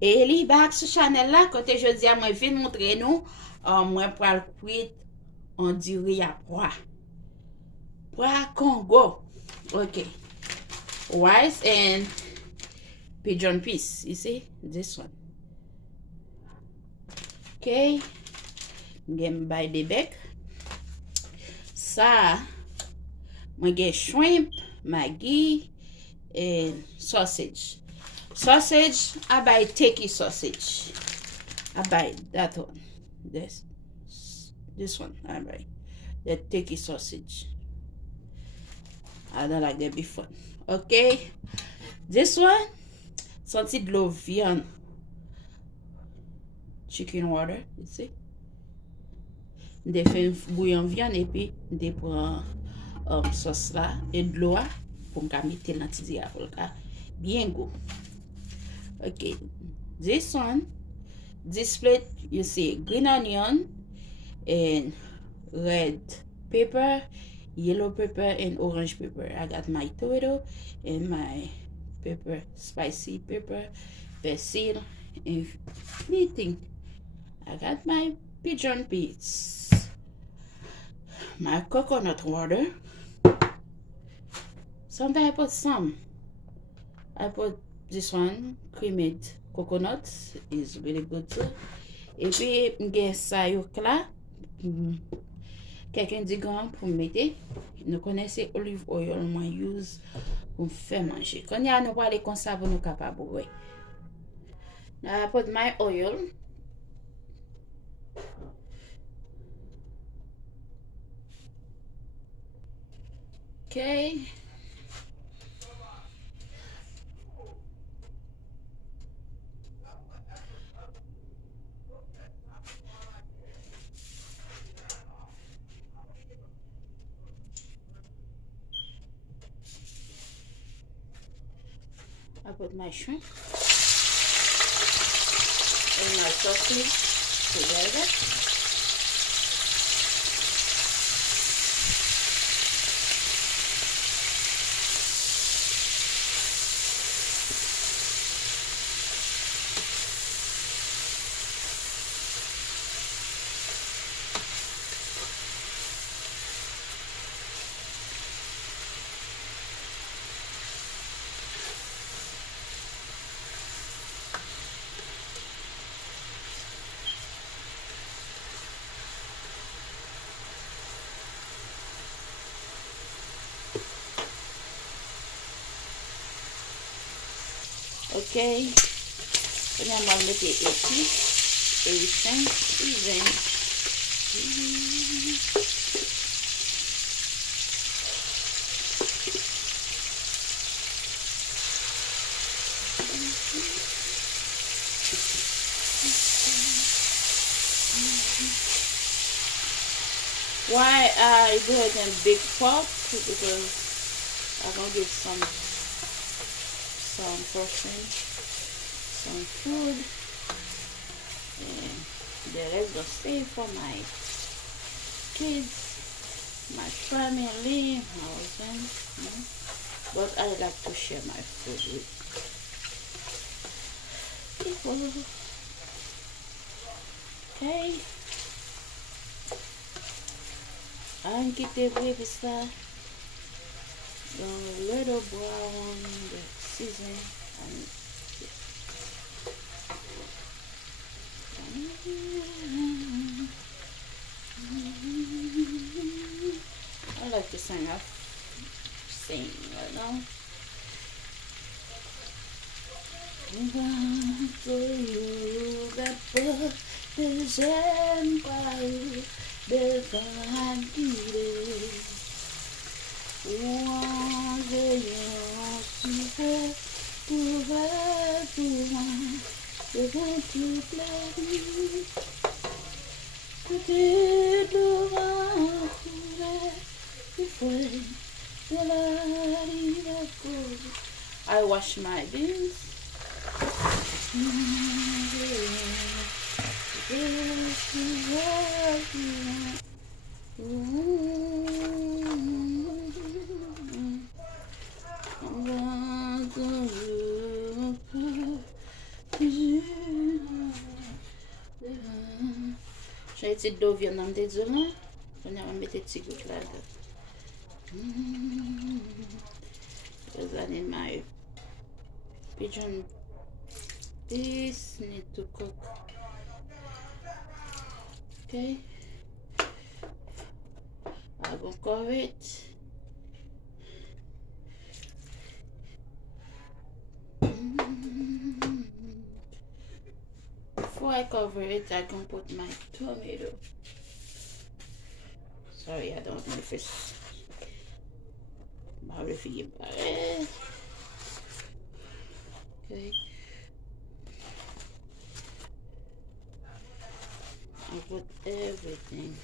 Et li back sur Chanel là, côté je dis à moi, viens montrer nous, moi pour le cuit, on dirait à pois. Pois Kongo. Ok. Rice and pigeon piece. You see? This one. Okay. Get by the back. Ça, moi get shrimp, maggi, and sausage. Sausage, I buy turkey sausage. I buy that one. This one I buy. The turkey sausage. I don't like the beef one. Okay. This one, senti de l'eau viande. Chicken water, you see? De fait bouillon viande et puis de prend sauce là et de l'eau pour me mettre dans petit diable bien goût. Okay. This one, this plate, you see green onion and red pepper, yellow pepper, and orange pepper. I got my tomato and my pepper, spicy pepper, basil, and anything. I got my pigeon peas, my coconut water. Sometimes I put some. I put this one, creamed coconut, is really good too. Et puis, j'ai ça là. Quelqu'un dit grand pour mettre. Nous connaissons olive oil, moi use pour faire manger. Quand il y a nous parler comme ça, pour nous capables, oui. Now I put my oil. Okay. I put my shrimp and my sausage together. Okay, and I'm gonna make it 18 season. Why I do it in big pots? Because I'm gonna get some portion, some food, and the rest will stay for my kids, my family, my husband. But I like to share my food with people. Okay. And keep the baby star. The little brown, the season, and I like to sing right now. I wash my beans. petite d'eau viande dans tes yeux là. On a mettre petit goutte là. Because I need my pigeon. This need to cook. Okay. I will cover it. Before I cover it, I can put my tomato. Sorry, I don't know if it's horrific. Okay. I put everything.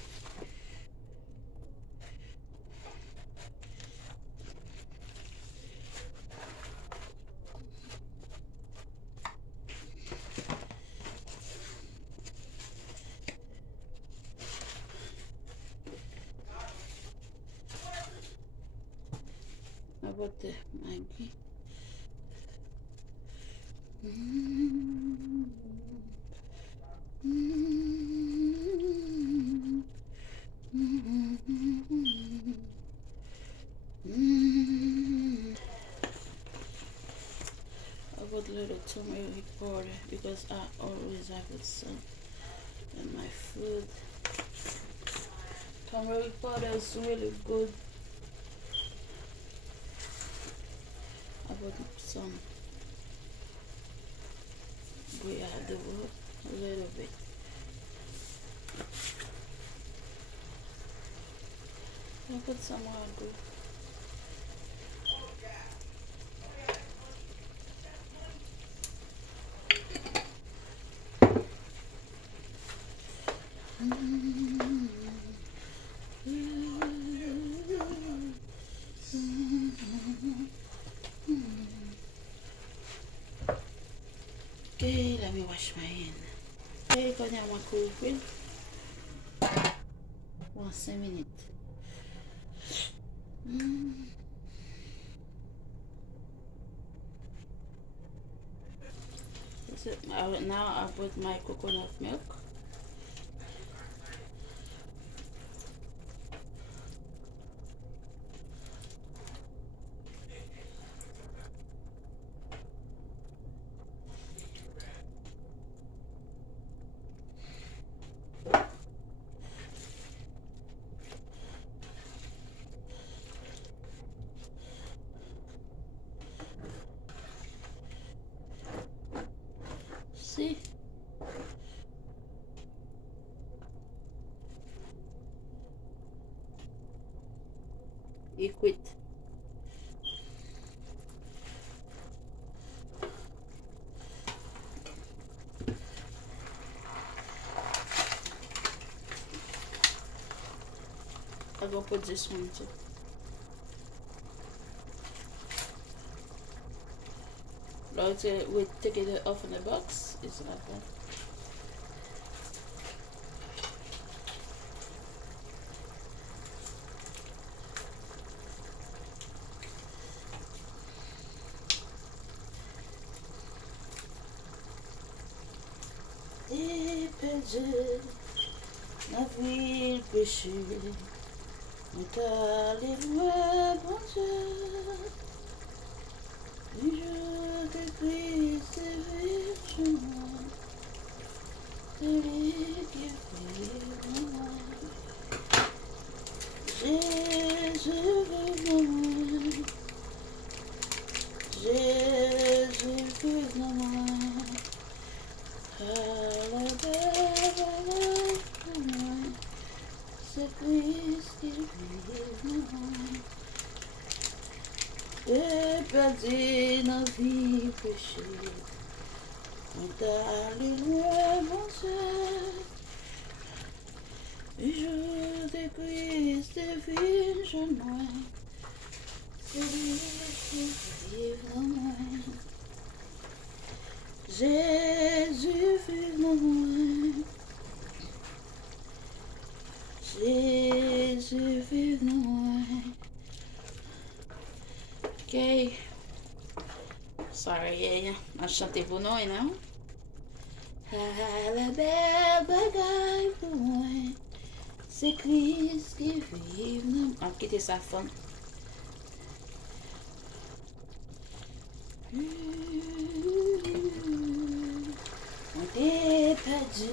I put the Maggi. I put a little turmeric powder because I always have it some in my food. Turmeric powder is really good. I put some gruyere de veau, a little bit. I put some ragu. Okay, let me wash my hand. Okay, kanya want to cool 1 minute. Now I put my coconut milk. See? You quit. I'm gonna put this one too. Like we take it off in the box. It's not bad. Des Pigeon, la ville péchée, on allé loin, bon Dieu, du jour de Christ est venu, de l'équipe Jésus veut moi, Jésus veut moi. C'est Christ qui vive et perdu dans la vie péchée. On t'a loin, mon Dieu. Le jour de Christ vient chez moi. C'est lui qui vive dans moi. Jésus vive dans moi. Jésus vive dans moi. Okay. Sorry, yeah. I shut the phone now. Ah, la belle bagaille pour moi, c'est Christ qui vit. On va quitter sa femme. On t'est perdu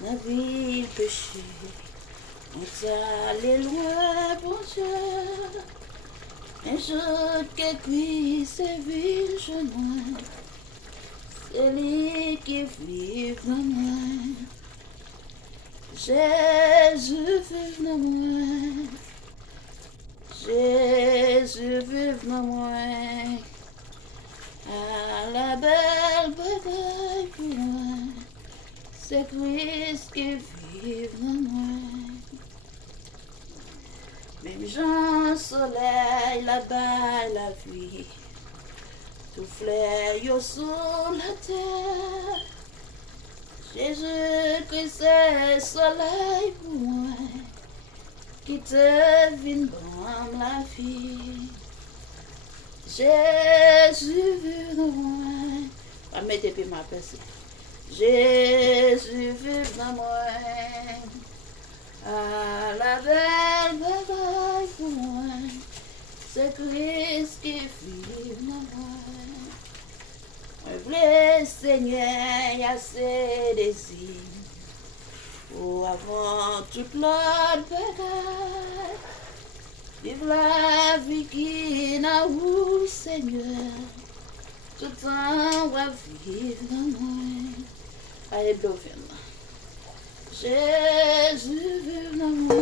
dans la ville péché. On t'est allé loin, bon Dieu. Un jour que Christ est ville, je noie. C'est lui qui vit dans moi. Jésus vive dans moi. Jésus vive dans moi. À la belle bataille pour moi. C'est Christ qui vit dans moi. Même Jean soleil, là-bas la vie. Tout fleur sur la terre. Jésus-Christ c'est soleil pour moi, qui te vient dans la vie. Jésus vive dans moi. On met tes pieds ma personne. Jésus vive dans moi. Ah, la belle bataille pour moi. C'est Christ qui vit dans moi. Le Seigneur y a ses désirs. Oh, avant toute l'autre bagaille. Vive la vie qui n'a où, Seigneur. Tout le temps, on va vivre dans moi. Allez, bluffez moi. Jésus vive dans moi.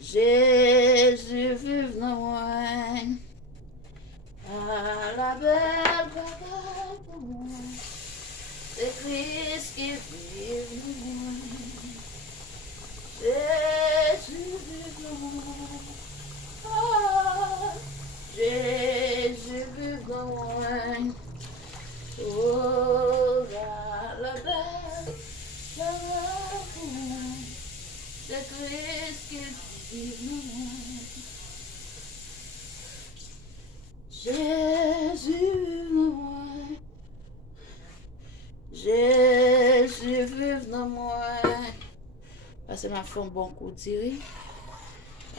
Jésus vive dans moi. Ah, la belle bagaille pour moi. C'est Christ qui vit dans moi. Jésus vive dans moi. Ah, Jésus vive dans moi. Oh, la belle bagaille pour moi. C'est Christ qui vit dans moi. Jésus vive dans moi. Jésus vive dans moi. Parce que ma femme bon coup Diri.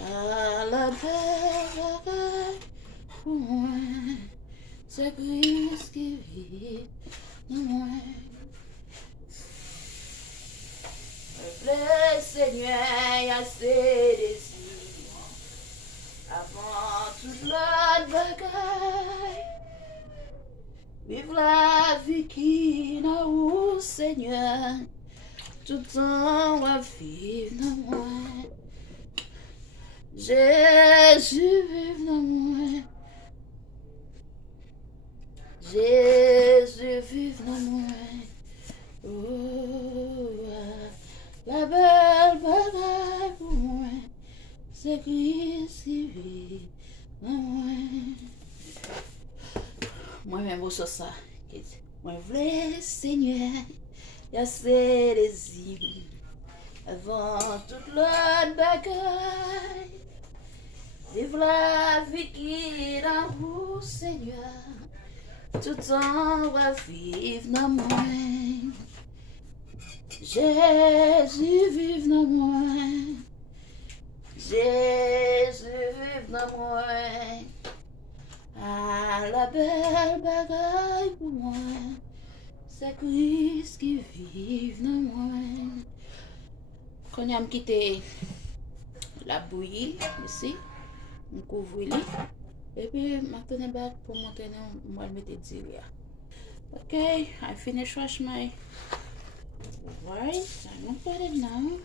À la belle pour moi. C'est Christ qui vit dans moi. Le Seigneur y a ses désirs. Avant toute l'autre bagaille. Vive la vie qui n'a où, Seigneur. Tout le temps, on va vivre dans moi. Jésus vive dans moi. Jésus vive dans moi. Oh, la belle bagaille pour moi. C'est Christ qui vit dans moi. Moi-même, vous savez ça. Moi, vrai Seigneur, y a ses désirs. Avant toute l'autre bagaille. Vive la vie qui est dans vous, Seigneur. Tout le temps, on va vivre dans moi. Jésus vive dans moi. Jésus vive dans moi. Ah, la belle bagaille pour moi. C'est Christ qui vive dans moi. Quand je quitté la bouillie, ici, je couvre les. Et puis, je tourne back pour monter dans le mettre Diri. Okay, I finished wash my rice. I'm gonna put it now.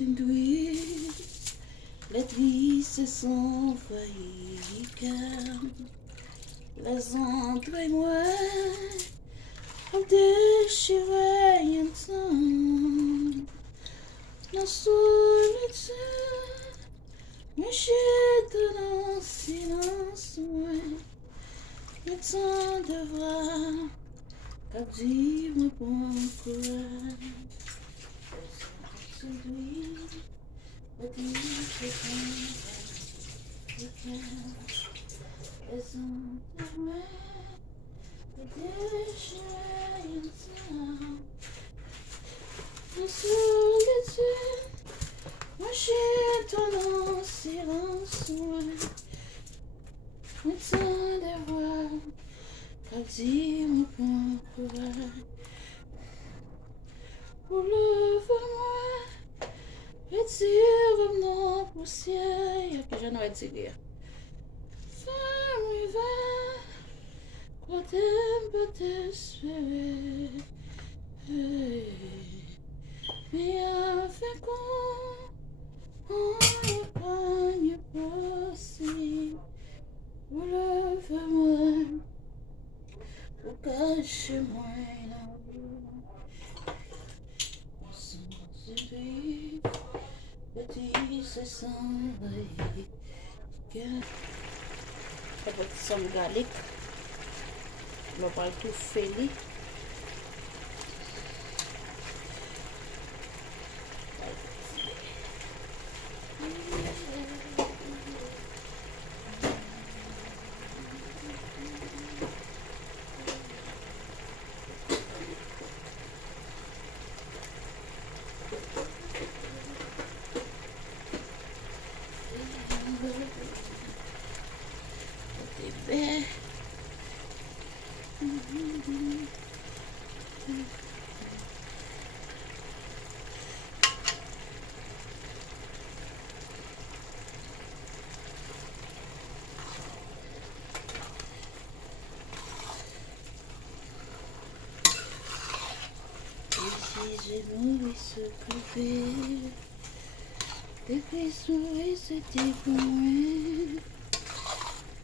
une nuit, les nuits se sont envahies, les ombres et moi, ont déchiré ensemble, la solitude, mais j'ai dans le silence, le temps de voir, qu'a dit mon bon courage. Celui, le dit que les ondes de moi, le déchiré ensemble, la solitude, moi j'ai ton silence, le temps de voir, qu'a dit mon bon courage. Relève-moi, retire-moi poussière, que je n'aurais tiré. Fais-moi va, quoi t'aimes pas t'espérer. Mais avec on n'est pas mieux possible. Relève-moi, pour cacher-moi l'amour. Petit se s'envahit. I put some garlic. I'm going to fill it. J'ai nourri ce café, depuis souris c'était pour moi,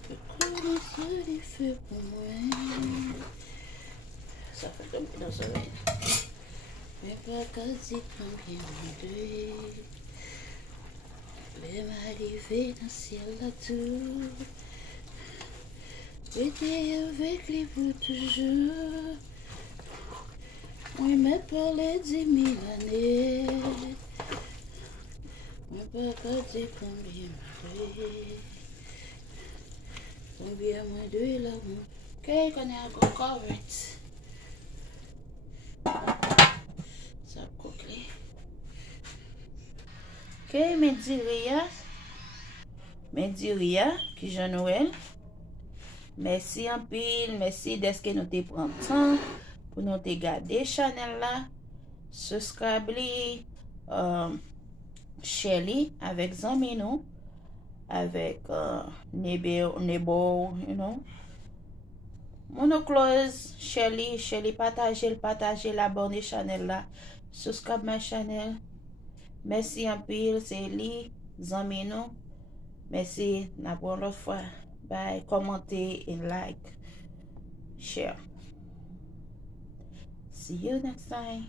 le coup ça les fait pour moi, ça fait comme dans ce oreille, mais pas quasi combien de les m'arriver dans le ciel là tout, j'étais avec les pour toujours. Oui, mais pour les 10 000 années, moi pas dire combien moins de l'amour. Okay, qu'on est encore covered. Ça coque. Ok, mes Diri, qui Jean Noël. Merci en pile, merci d'être que nous te prend temps pour nous te garder channel là. Subscribe Shelly avec Zamino, avec Nebo, you know. Monoclose, Shelly, partagez, l'abonner channel là. Subscribe ma channel. Merci en pile, c'est Li, Zamino. Merci, n'a pour l'autre fois. Bye, commentez et like, share. See you next time.